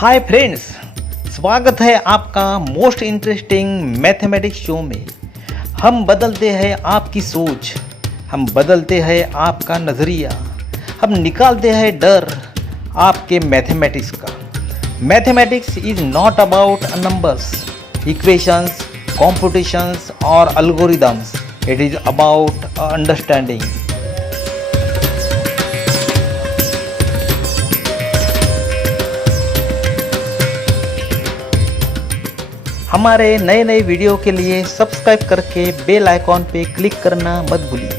Hi friends, स्वागत है आपका मोस्ट इंटरेस्टिंग मैथमेटिक्स शो में। हम बदलते हैं आपकी सोच, हम बदलते हैं आपका नज़रिया, हम निकालते हैं डर आपके मैथमेटिक्स का। Mathematics is not about numbers, equations, competitions और algorithms. It is about understanding. हमारे नए नए वीडियो के लिए सब्सक्राइब करके बेल आइकॉन पे क्लिक करना मत भूलिए।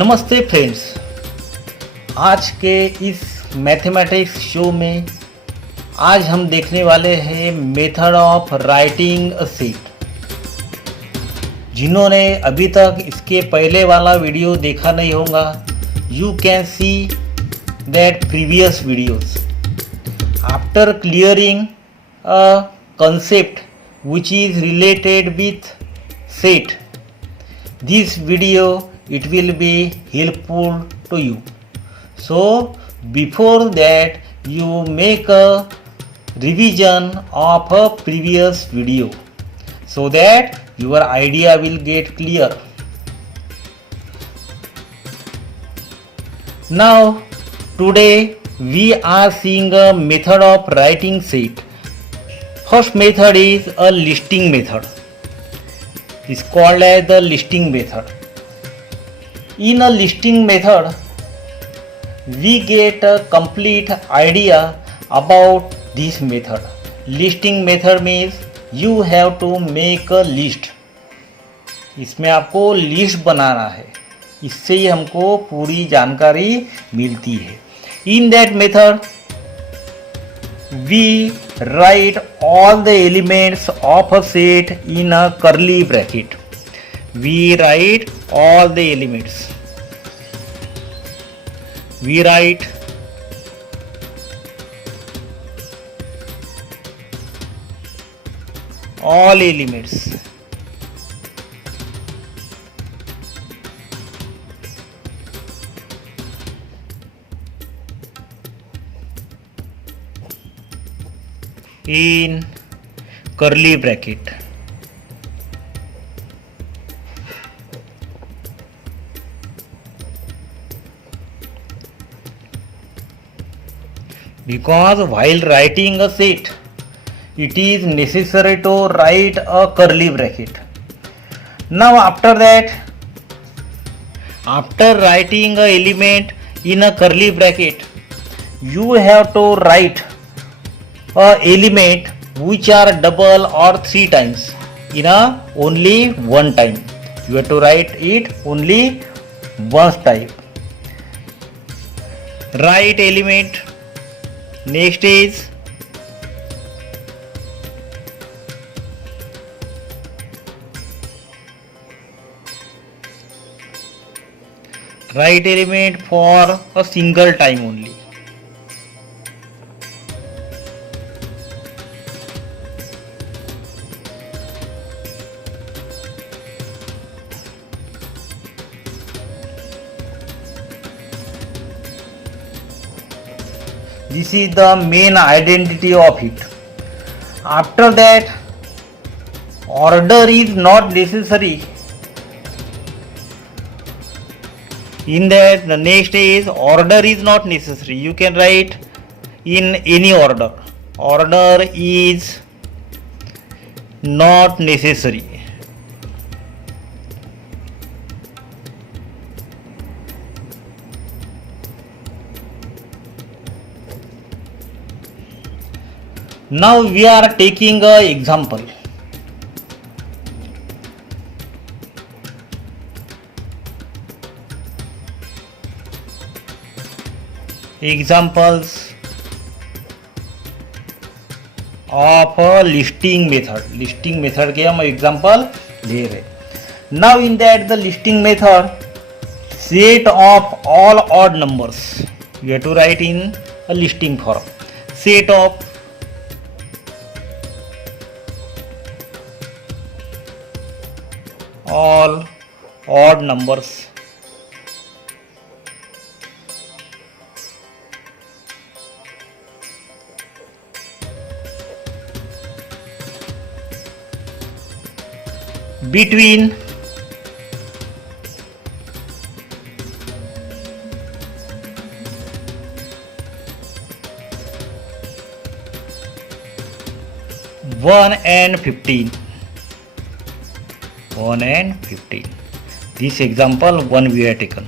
नमस्ते फ्रेंड्स, आज के इस मैथमेटिक्स शो में आज हम देखने वाले हैं method of writing a set. जिन्होंने अभी तक इसके पहले वाला वीडियो देखा नहीं होगा, you can see that previous videos. After clearing a concept which is related with set, this video it will be helpful to you. So before that you make a revision of a previous video so that your idea will get clear. Now today we are seeing a method of writing set. First method is a listing method. It's called as the listing method. In a listing method, we get a complete idea about this method. Listing method means you have to make a list. इसमें आपको list बनाना है, इससे ही हमको पूरी जानकारी मिलती है। In that method, we write all the elements of a set in a curly bracket. We write all the elements. We write all elements. In curly bracket. Because while writing a set, it is necessary to write a curly bracket. Now after that, after writing a element in a curly bracket, you have to write a element which are double or three times in a only one time. You have to write it only once time. Write element. Next is write element for a single time only. This is the main identity of it. After that, order is not necessary. In that, the next is order is not necessary. You can write in any order. Order is not necessary. Now we are taking an example. Examples of listing method. Listing method के हम example ले रहे. Now in that the listing method, set of all odd numbers you have to write in a listing form. Set of all odd numbers between 1 and 15. 1 and 15. This example 1 we have taken.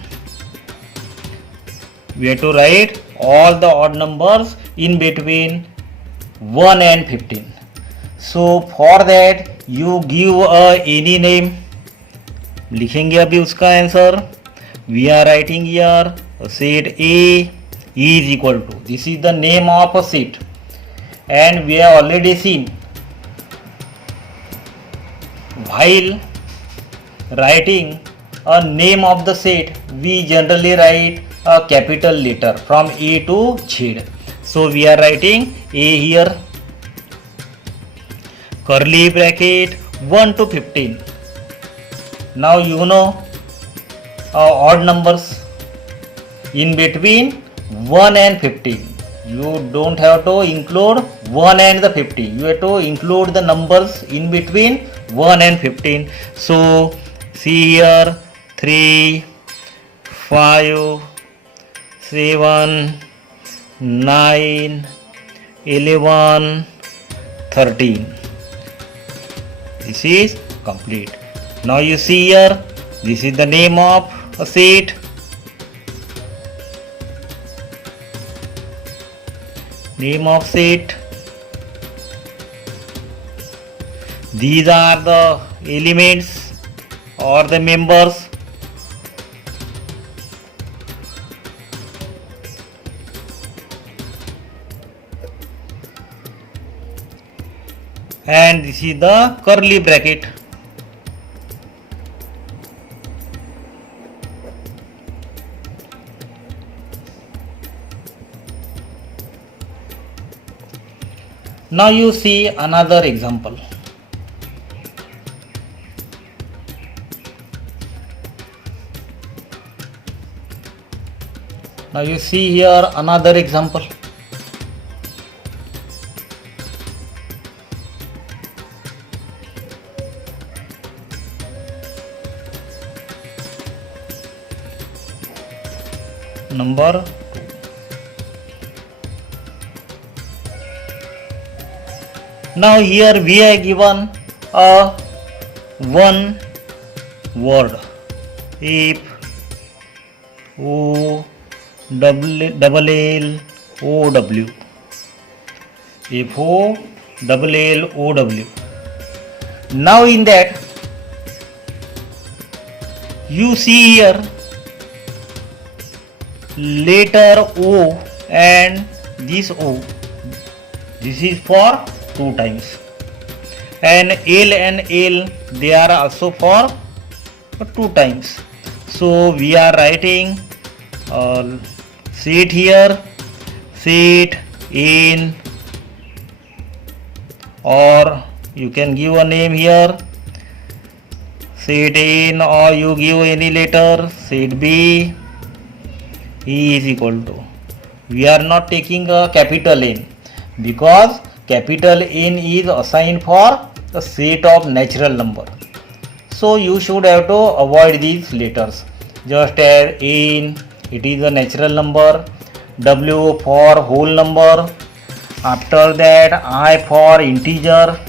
We have to write all the odd numbers in between 1 and 15. So for that you give any name. लिखेंगे अभी उसका answer. We are writing here set A is equal to, this is the name of a set, and we have already seen while writing a name of the set we generally write a capital letter from A to Z. So we are writing A here, curly bracket 1 to 15. Now you know odd numbers in between 1 and 15. You don't have to include 1 and the 50. You have to include the numbers in between 1 and 15. So see here 3, 5, 7, 9, 11, 13. This is complete. Now you see here, this is the name of a set. Name of set. These are the elements or the members. And this is the curly bracket. Now you see another example. Now you see here another example. Number 2. Now here we have given a one word, if O double L O W, if O double L O W. Now in that you see here letter O and this O, this is for 2 times, and L and L they are also for 2 times. So we are writing set here, set in, or you can give a name here, set in, or you give any letter, set B is equal to. We are not taking a capital N because capital N is assigned for the set of natural number. So you should have to avoid these letters. Just add N, it is a natural number, W for whole number, after that I for integer,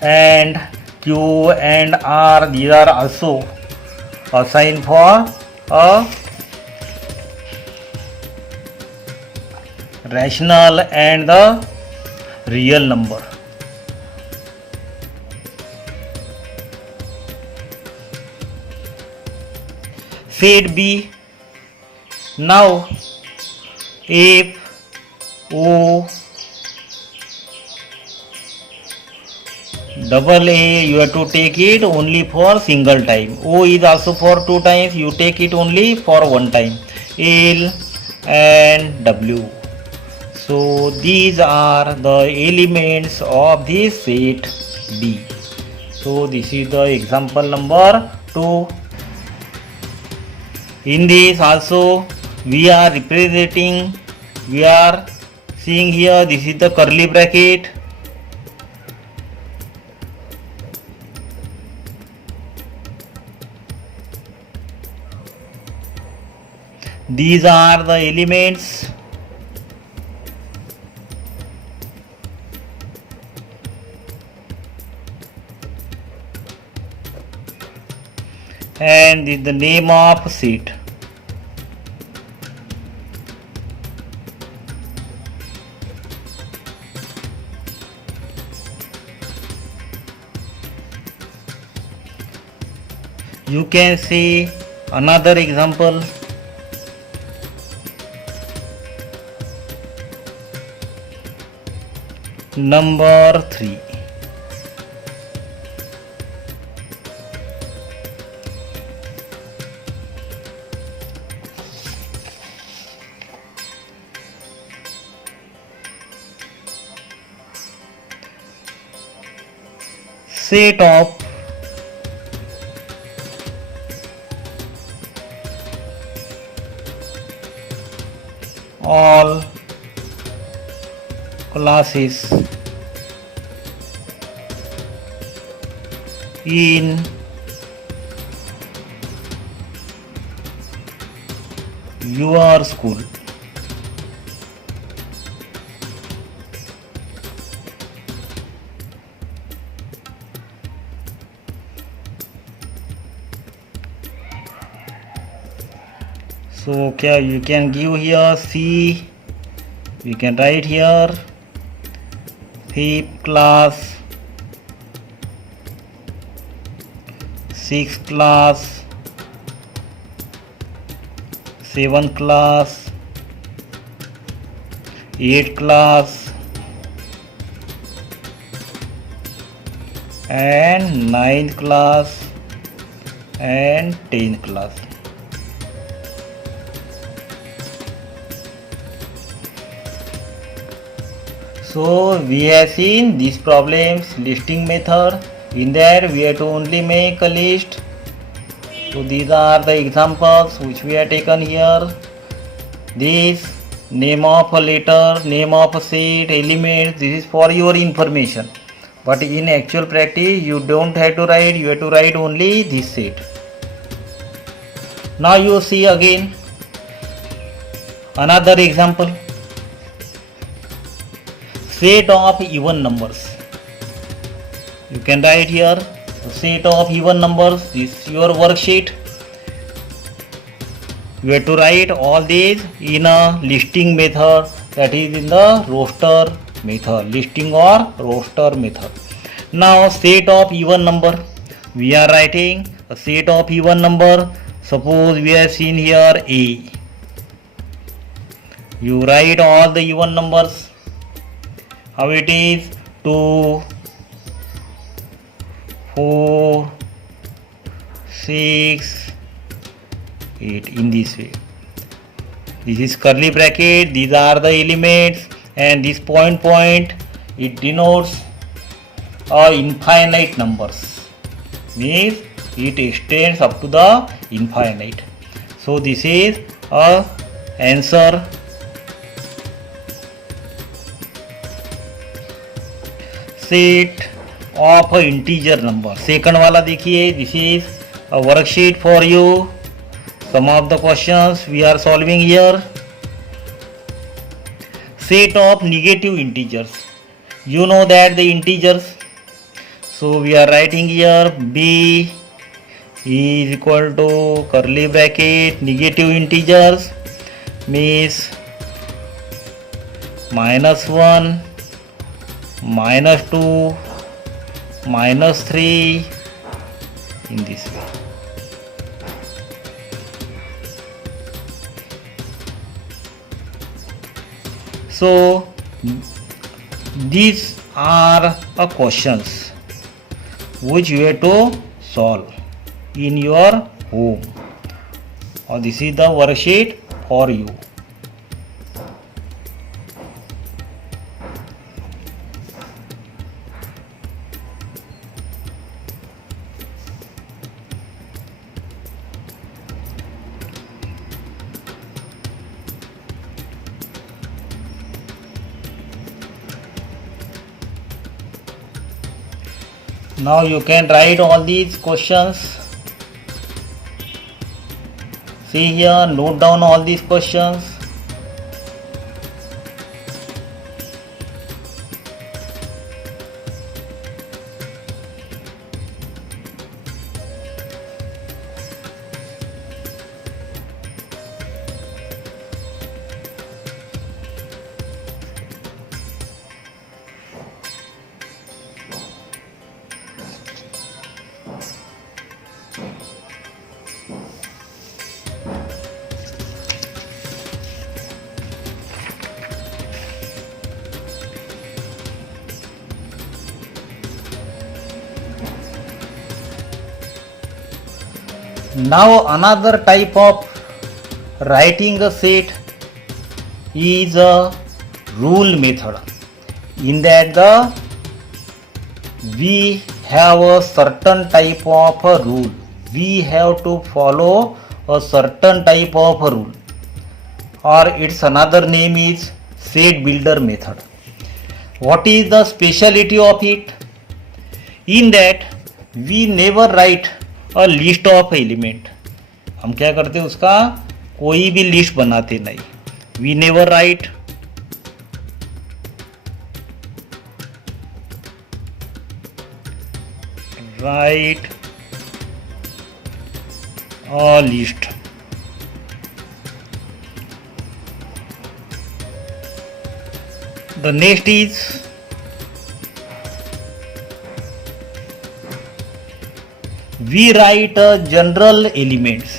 and Q and R, these are also assigned for a rational and the real number. Set B. Now if O double A you have to take it only for single time. O is also for two times, you take it only for one time. L and W. So these are the elements of this set D. So this is the example number 2. In this also we are representing, we are seeing here, this is the curly bracket. These are the elements. And this is the name of set. You can see another example. Number 3. Set of all classes in your school. So okay, you can give here C, we can write here 5th class, 6th class, 7th class, 8th class and 9th class and 10th class. So we have seen these problems listing method. In that we have to only make a list. So these are the examples which we have taken here. This name of a letter, name of a set, element, this is for your information. But in actual practice you don't have to write, you have to write only this set. Now you see again another example. Set of even numbers. You can write here set of even numbers. This is your worksheet. You have to write all these in a listing method, that is in the roster method, listing or roster method. Now set of even number. We are writing a set of even number. Suppose we have seen here A. You write all the even numbers. How it is 2, 4, 6, 8 in this way. This is curly bracket, these are the elements, and this point it denotes infinite numbers, means it extends up to the infinite. So this is a answer. Set of integer number. Second वाला देखिए, this is a worksheet for you. Some of the questions we are solving here. Set of negative integers. You know that the integers. So we are writing here B is equal to curly bracket negative integers means -1, -2, -3 in this way. So these are questions. which you have to solve in your home, or this is the worksheet for you. Now you can write all these questions. See here, note down all these questions. Now another type of writing a set is a rule method. In that we have a certain type of a rule. We have to follow a certain type of a rule, or its another name is set builder method. What is the speciality of it? In that we never write a list of element. हम क्या करते हैं, उसका कोई भी list बनाते नहीं. We never write a list. The next is we write general elements.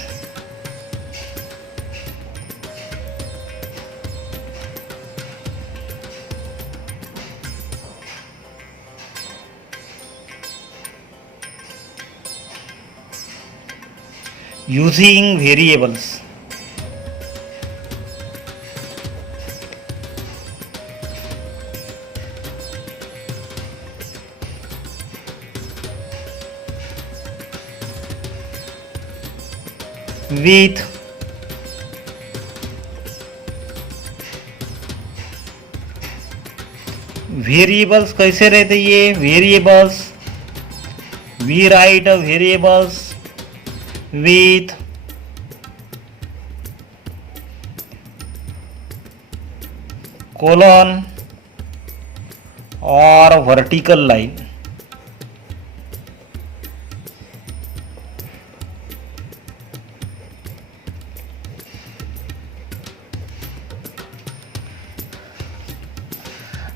Using variables. With variables कैसे रहते ये variables? We write variables with colon or vertical line.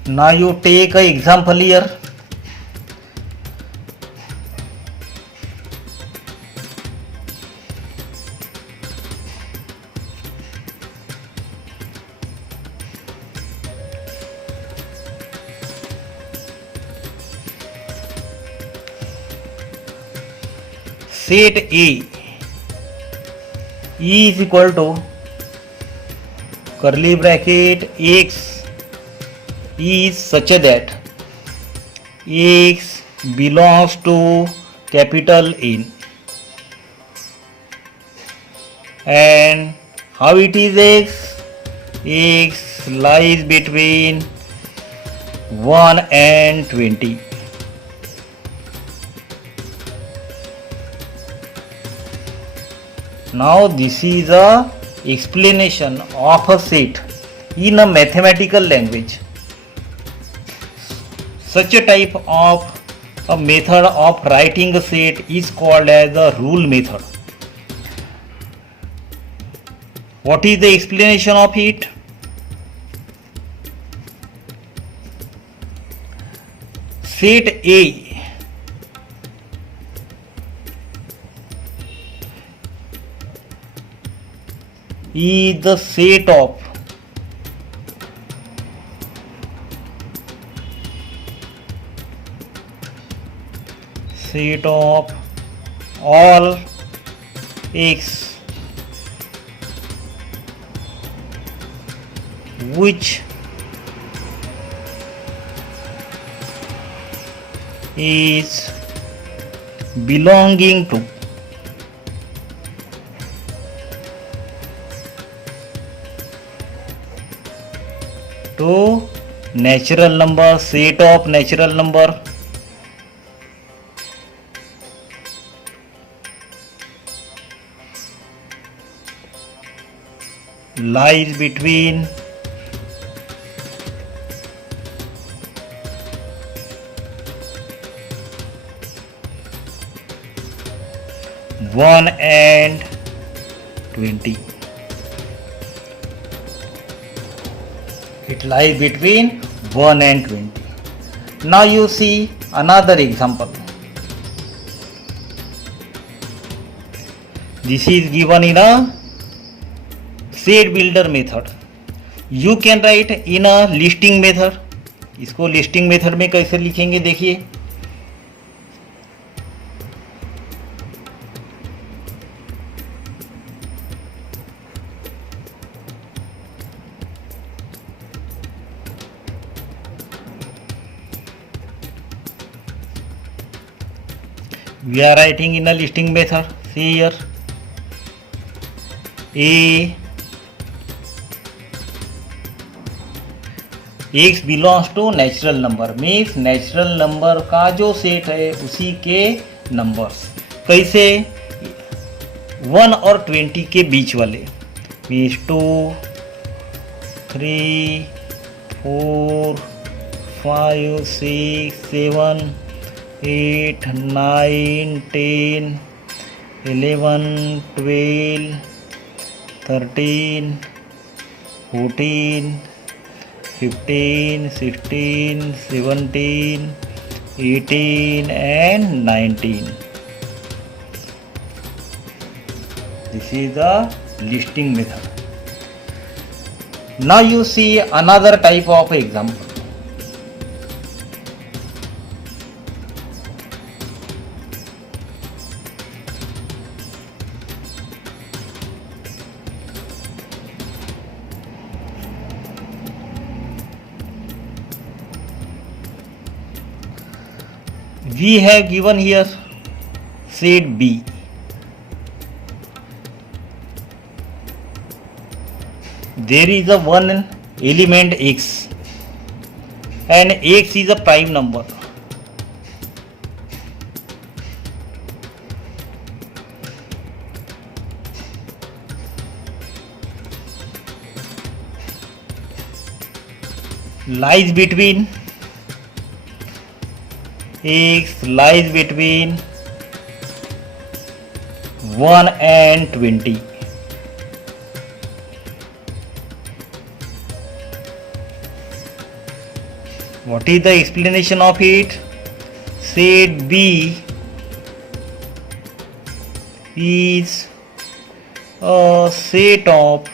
Now you take an example here. Set A is equal to curly bracket x is such that x belongs to capital N, and how it is x lies between 1 and 20. Now this is a explanation of a set in a mathematical language. Such a type of a method of writing a set is called as the rule method. What is the explanation of it? Set A is the set of set of all x which is belonging to natural number, set of natural number lies between one and 20. It lies between 1 and 20. Now you see another example. This is given in a set builder method. You can write in a listing method. इसको listing method में कैसे लिखेंगे देखिए. We are writing in a listing method. See here, A x belongs to natural number means natural number का जो set है उसी के नंबर्स. कैसे? 1 और 20 के बीच वाले means 2, 3, 4, 5, 6, 7, 8, 9, 10, 11, 12, 13, 14, 15, 16, 17, 18 and 19. This is the listing method. Now you see another type of example. We have given here set B. There is a one element x and x is a prime number. Lies between x lies between 1 and 20. What is the explanation of it? Set B is a set of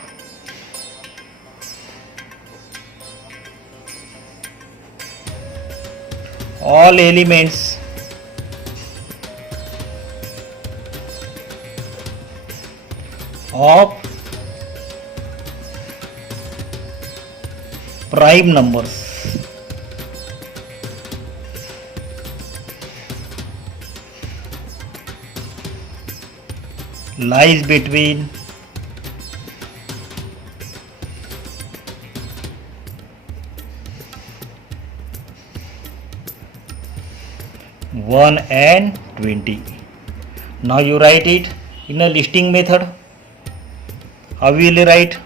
all elements of prime numbers. Lies between 1 and 20. Now you write it in a listing method. How will you write?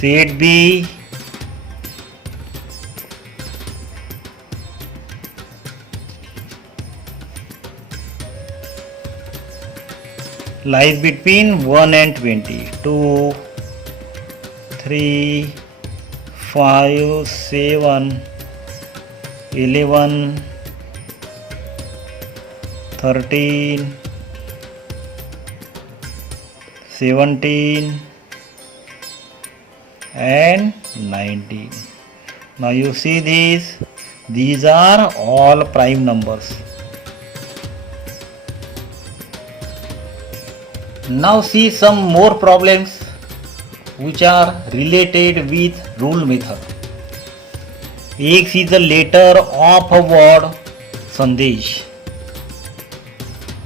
Set B lies between 1 and 20. 2, 3, 5, 7, 11, 13, 17 and 19. Now you see these are all prime numbers. Now see some more problems which are related with rule method. X is the letter of a word Sandesh.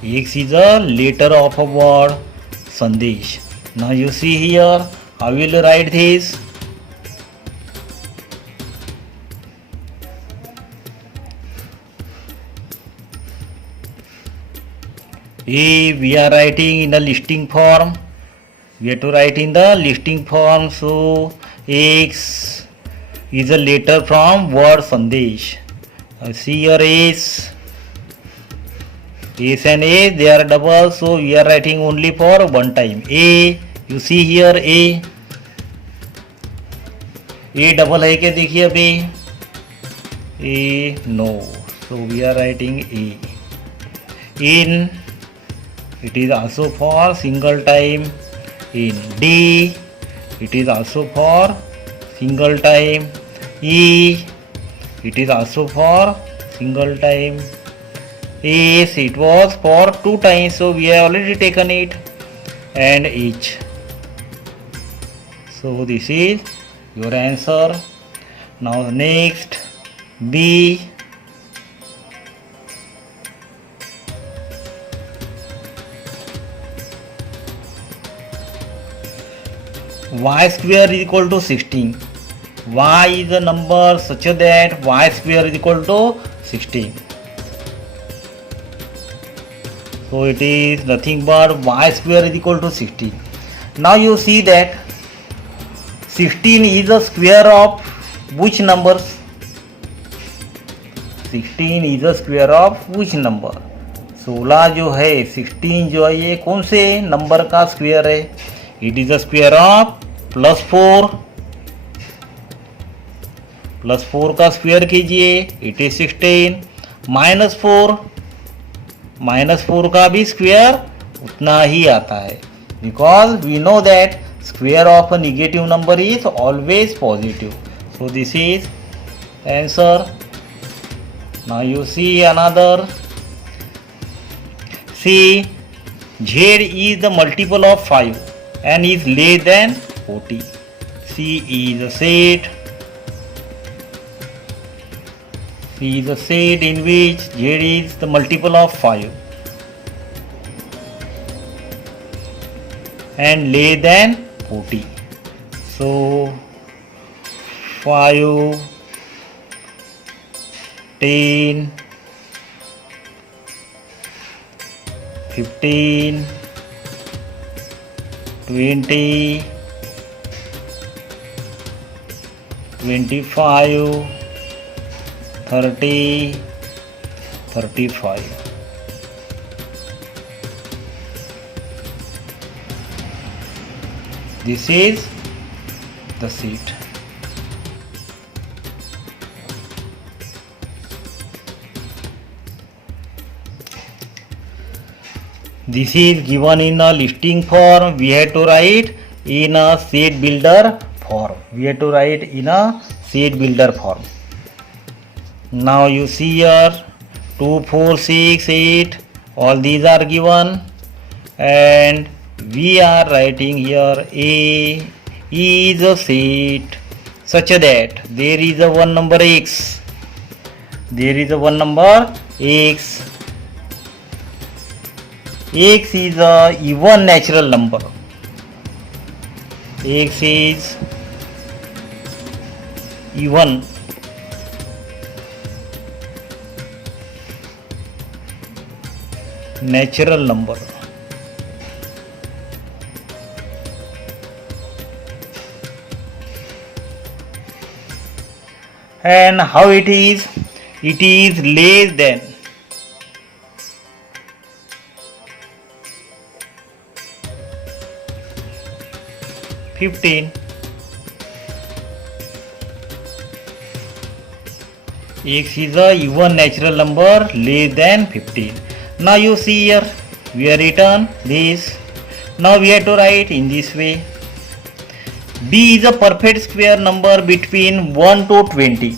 X is a letter of a word Sandesh. Now you see here, how will you write this? A we are writing in the listing form. We have to write in the listing form. So X is a letter from word Sandesh. See your S. S and A they are double, so we are writing only for one time. A, you see here A double है क्या देखिए अभी? A no, so we are writing A. In, it is also for single time. In D, it is also for single time. E, it is also for single time. Yes, it was for two times, so we have already taken it. And H. So this is your answer. Now next B. Y square is equal to 16. Y is a number such that y square is equal to 16. So it is nothing but y square is equal to 16. Now you see that 16 is a square of which numbers? 16 is a square of which number? 16 जो है 16 जो है ये कौन से number का square है? It is a square of +4. +4 का स्क्वायर कीजिए, it is 16. -4, -4 का भी स्क्वायर उतना ही आता है, because we know that square of a negative number is always positive. So this is answer. Now you see another. See, Z is the multiple of 5 and is less than 40. C is a set. C is a set in which Z is the multiple of 5 and less than 40. So 5, 10, 15, 20, 25, 30, 35. This is the seat. This is given in a listing form. We have to write in a set builder form. We have to write in a set builder form. Now you see here 2, 4, 6, 8. All these are given, and we are writing here A is a set such that there is a one number X. There is a one number X. X is a even natural number. X is even natural number. And how it is? It is less than 15. X is a even natural number less than 15. Now you see here, we have written this. Now we have to write in this way. B is a perfect square number between 1 to 20.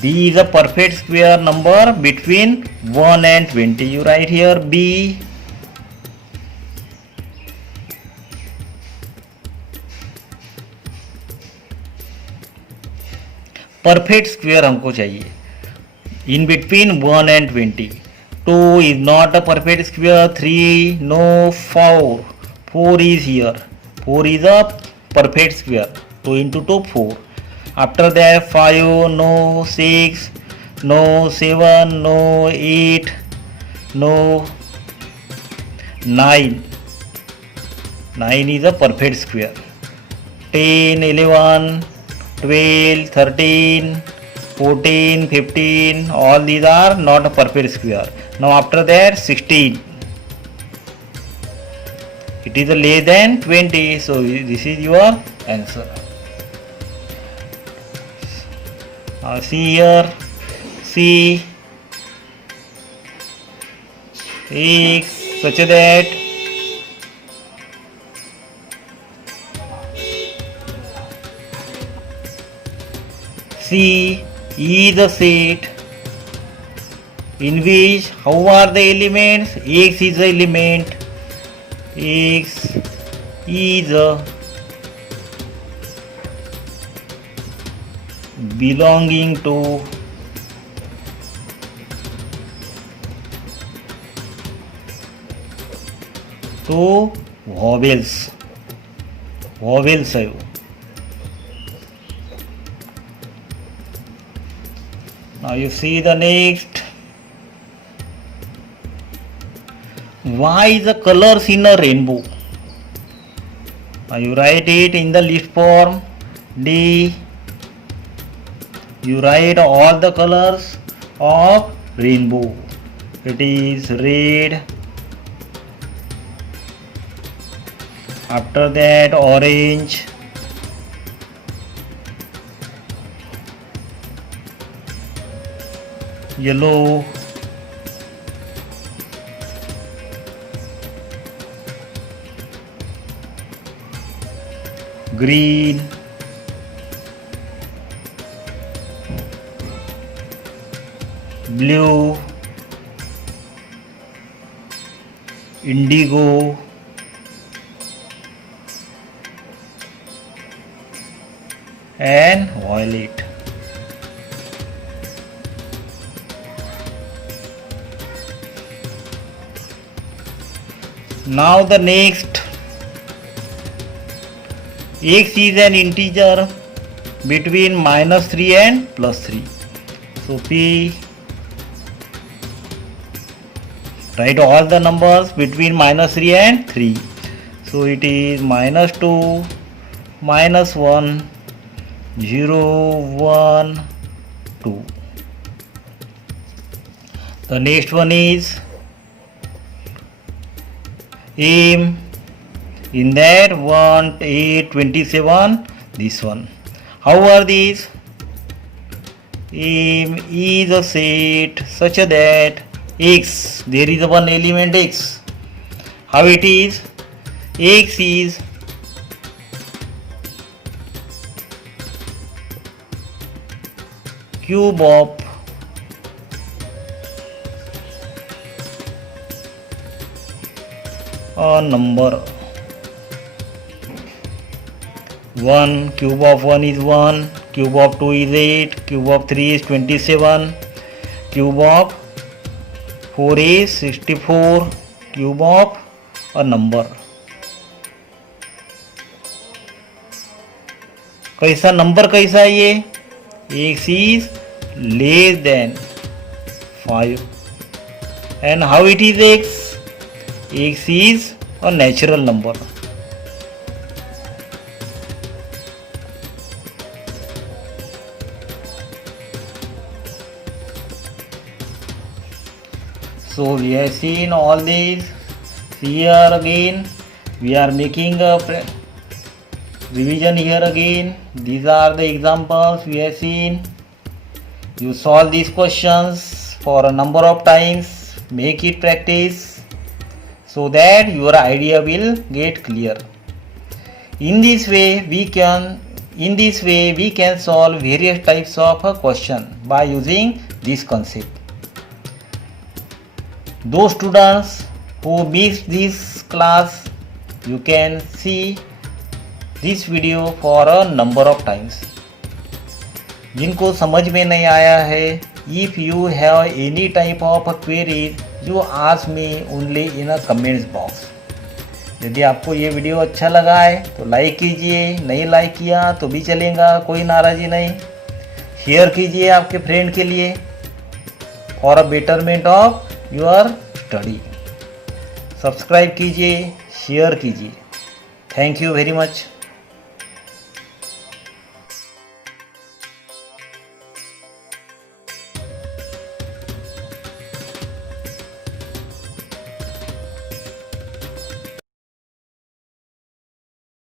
B is a perfect square number between 1 and 20. You write here B. Perfect square हमको चाहिए in between 1 and 20. 2 is not a perfect square. 3 no. 4 is here. 4 is a perfect square. 2 into 2 4. After that 5 no. 6 no. 7 no. 8 no. 9 is a perfect square. 10 11 12 13 14 15, all these are not a perfect square. Now after that 16, it is less than 20, so this is your answer. Now see here, C X such that C is a set in which how are the elements? X is the element. X is a belonging to vowels. Vowels है वो. Now you see the next. Why is the colors in a rainbow? Now you write it in the list form. D. You write all the colors of rainbow. It is red. After that orange. Yellow, green, blue, indigo, and violet. Now the next, x is an integer between -3 and +3. So P, write all the numbers between -3 and 3. So it is -2, -1, 0, 1, 2. The next one is M. In that 1, 8, 27, this one. How are these? M is a set such that X, there is one element X. How it is? X is cube of a number. 1, cube of 1 is 1, cube of 2 is 8, cube of 3 is 27, cube of 4 is 64, cube of a number. कैसा number कैसा है ये? X is less than 5. And how it is X? X is a natural number. So we have seen all these. Here again we are making a revision here again. These are the examples we have seen. You solve these questions for a number of times make it practice so that your idea will get clear. In this way we can solve various types of question by using this concept. Those students who missed this class, you can see this video for a number of times. जिनको समझ में नहीं आया है, if you have any type of queries, you ask me only in a comments box. यदि आपको ये video अच्छा लगा है तो लाइक कीजिए, नहीं लाइक किया तो भी चलेगा, कोई नाराज़ी नहीं. शेयर कीजिए आपके फ्रेंड के लिए for a betterment of your study. Subscribe कीजिए, शेयर कीजिए. Thank you very much.